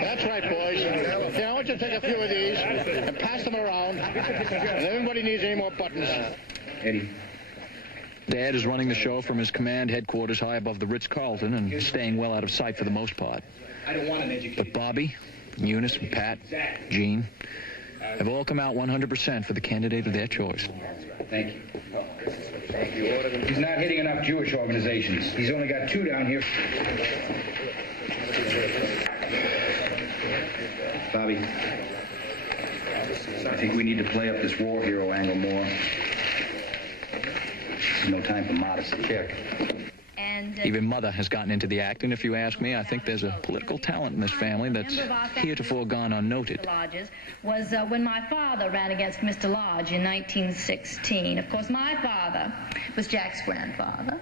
That's right, boys. Yeah, I want you to take a few of these and pass them around. And if anybody needs any more buttons. Eddie. Dad is running the show from his command headquarters high above the Ritz-Carlton and staying well out of sight for the most part. I don't want an education. But Bobby, Eunice, and Pat, Jean, have all come out 100% for the candidate of their choice. Thank you. He's not hitting enough Jewish organizations. He's only got 2 down here. Bobby, I think we need to play up this war hero angle more. No time for modesty. Check. Even Mother has gotten into the act, and if you ask me, I think there's a political talent in this family that's heretofore gone unnoted. Was when my father ran against Mr. Lodge in 1916. Of course, my father was Jack's grandfather,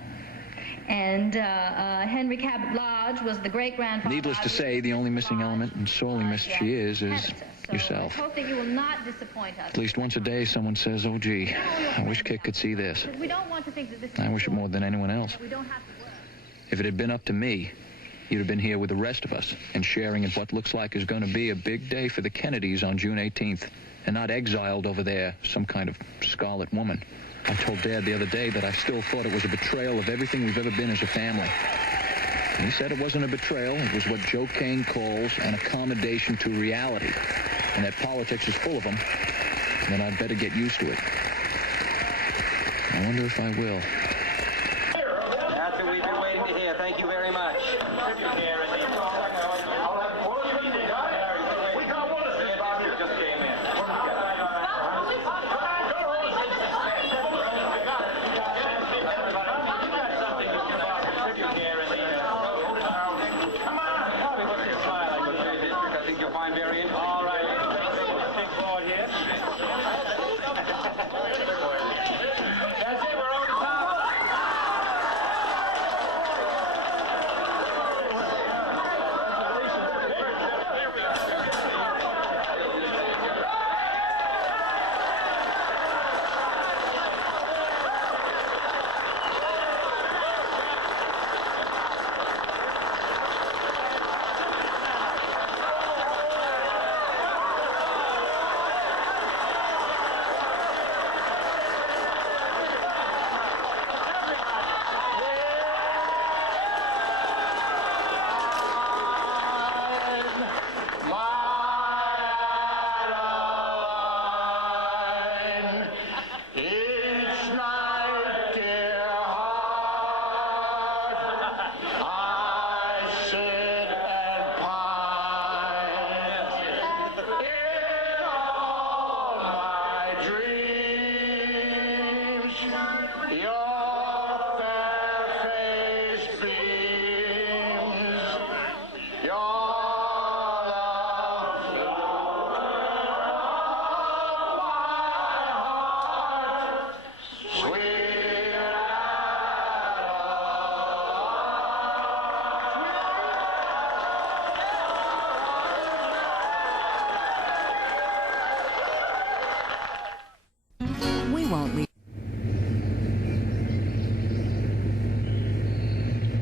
and Henry Cabot Lodge was the great-grandfather. Needless to say, the only missing element, and sorely missed she is yourself. I hope that you will not disappoint us. At least once a day, someone says, "Oh, gee, I wish Kit could see this." We don't want to think that this is I wish it more than anyone else. we don't have to work. If it had been up to me, you'd have been here with the rest of us and sharing in what looks like is going to be a big day for the Kennedys on June 18th, and not exiled over there, some kind of scarlet woman. I told Dad the other day that I still thought it was a betrayal of everything we've ever been as a family. And he said it wasn't a betrayal, it was what Joe Kane calls an accommodation to reality, and that politics is full of them, and that I'd better get used to it. I wonder if I will. That's what we've been waiting to hear. Thank you very much.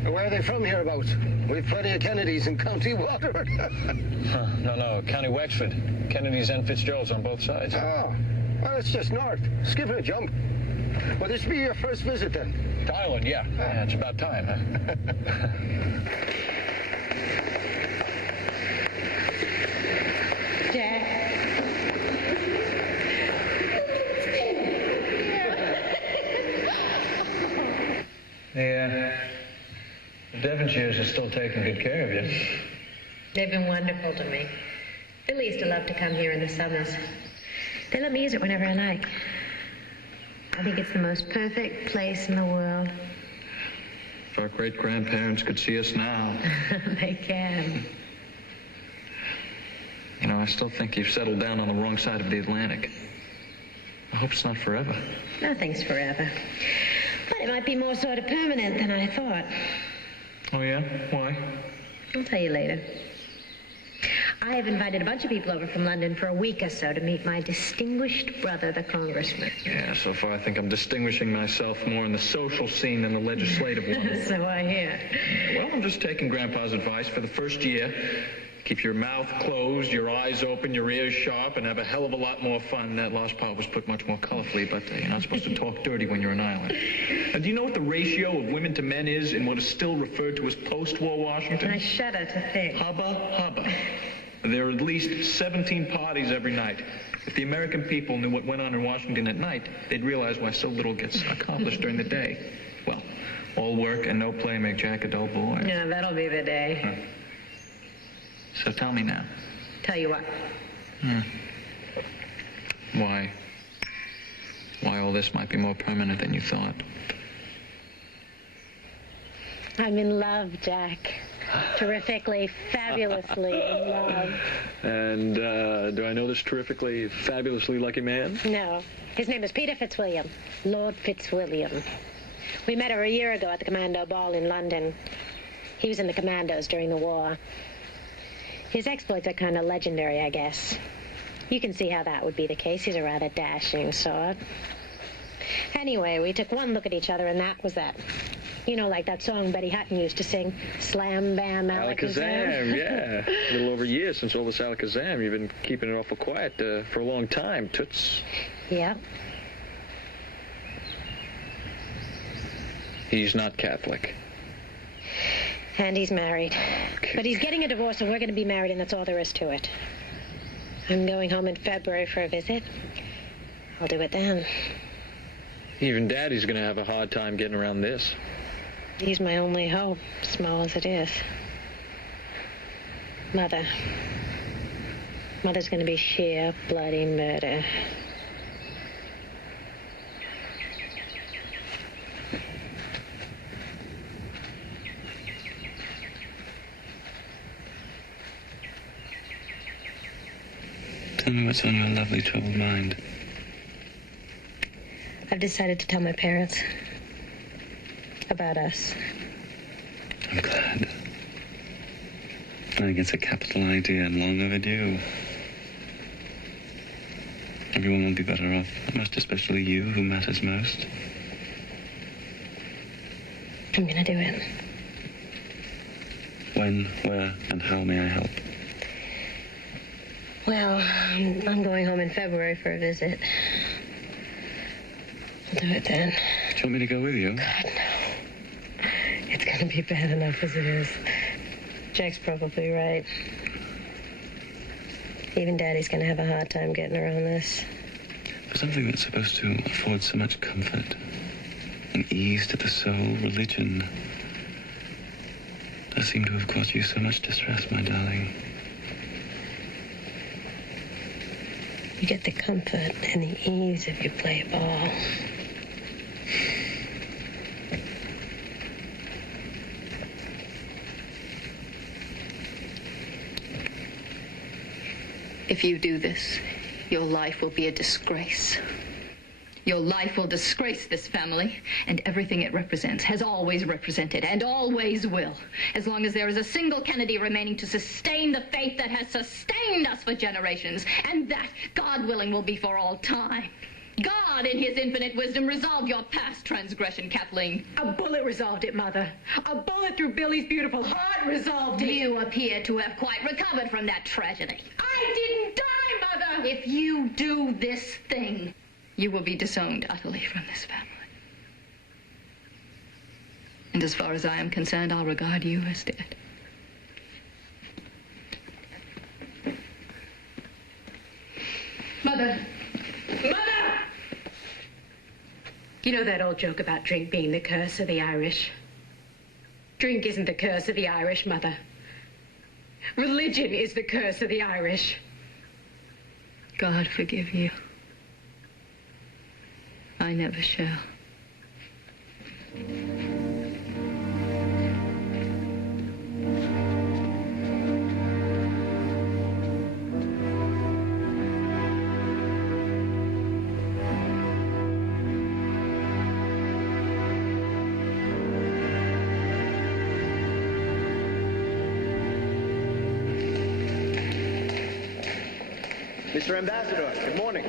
Where are they from hereabouts? We've plenty of Kennedys in County Waterford. No, County Wexford. Kennedys and Fitzgeralds on both sides. Oh, well, it's just north. Skip and a jump. Will this be your first visit, then? To Ireland, yeah. Yeah, it's about time, huh? Jack. The Devonshires are still taking good care of you. They've been wonderful to me. Billy used to love to come here in the summers. They let me use it whenever I like. I think it's the most perfect place in the world. If our great-grandparents could see us now. They can. You know, I still think you've settled down on the wrong side of the Atlantic. I hope it's not forever. Nothing's forever. But it might be more sort of permanent than I thought. Oh, yeah? Why? I'll tell you later. I have invited a bunch of people over from London for a week or so to meet my distinguished brother, the congressman. Yeah, so far I think I'm distinguishing myself more in the social scene than the legislative one. So I hear. Well, I'm just taking Grandpa's advice for the first year. Keep your mouth closed, your eyes open, your ears sharp, and have a hell of a lot more fun. That last part was put much more colorfully, but you're not supposed to talk dirty when you're an island. Do you know what the ratio of women to men is in what is still referred to as post-war Washington? I shudder to think. Hubba. There are at least 17 parties every night. If the American people knew what went on in Washington at night, they'd realize why so little gets accomplished during the day. Well, all work and no play make Jack a dull boy. Yeah, that'll be the day. Huh. So tell me now. Tell you what. Why all this might be more permanent than you thought. I'm in love, Jack. Terrifically, fabulously in love. And do I know this terrifically, fabulously lucky man? No. His name is Peter Fitzwilliam. Lord Fitzwilliam. We met her a year ago at the Commando Ball in London. He was in the Commandos during the war. His exploits are kind of legendary, I guess. You can see how that would be the case. He's a rather dashing sort. Anyway, we took one look at each other, and that was that. You know, like that song Betty Hutton used to sing, Slam, Bam, Alakazam. Yeah. A little over a year since all this Alakazam. You've been keeping it awful quiet for a long time, Toots. Yeah. He's not Catholic. And he's married. But he's getting a divorce, and we're going to be married, and that's all there is to it. I'm going home in February for a visit. I'll do it then. Even Daddy's going to have a hard time getting around this. He's my only hope, small as it is. Mother's going to be sheer bloody murder. Tell me what's on your lovely troubled mind. I've decided to tell my parents about us. I'm glad. I think it's a capital idea and long overdue. Everyone will be better off, most especially you, who matters most. I'm gonna do it. When, where, and how may I help? Well, I'm going home in February for a visit. I'll do it then. Do you want me to go with you? God, no. It's gonna be bad enough as it is. Jack's probably right. Even Daddy's gonna have a hard time getting around this. For something that's supposed to afford so much comfort and ease to the soul, religion does seem to have caused you so much distress, my darling. You get the comfort and the ease if you play ball. If you do this, your life will be a disgrace. Your life will disgrace this family, and everything it represents, has always represented, and always will, as long as there is a single Kennedy remaining to sustain the faith that has sustained us for generations, and that, God willing, will be for all time. God, in his infinite wisdom, resolved your past transgression, Kathleen. A bullet resolved it, Mother. A bullet through Billy's beautiful heart resolved it. You appear to have quite recovered from that tragedy. I didn't die, Mother! If you do this thing, you will be disowned utterly from this family. And as far as I am concerned, I'll regard you as dead. Mother! Mother! You know that old joke about drink being the curse of the Irish? Drink isn't the curse of the Irish, Mother. Religion is the curse of the Irish. God forgive you. I never shall. Mr. Ambassador, good morning.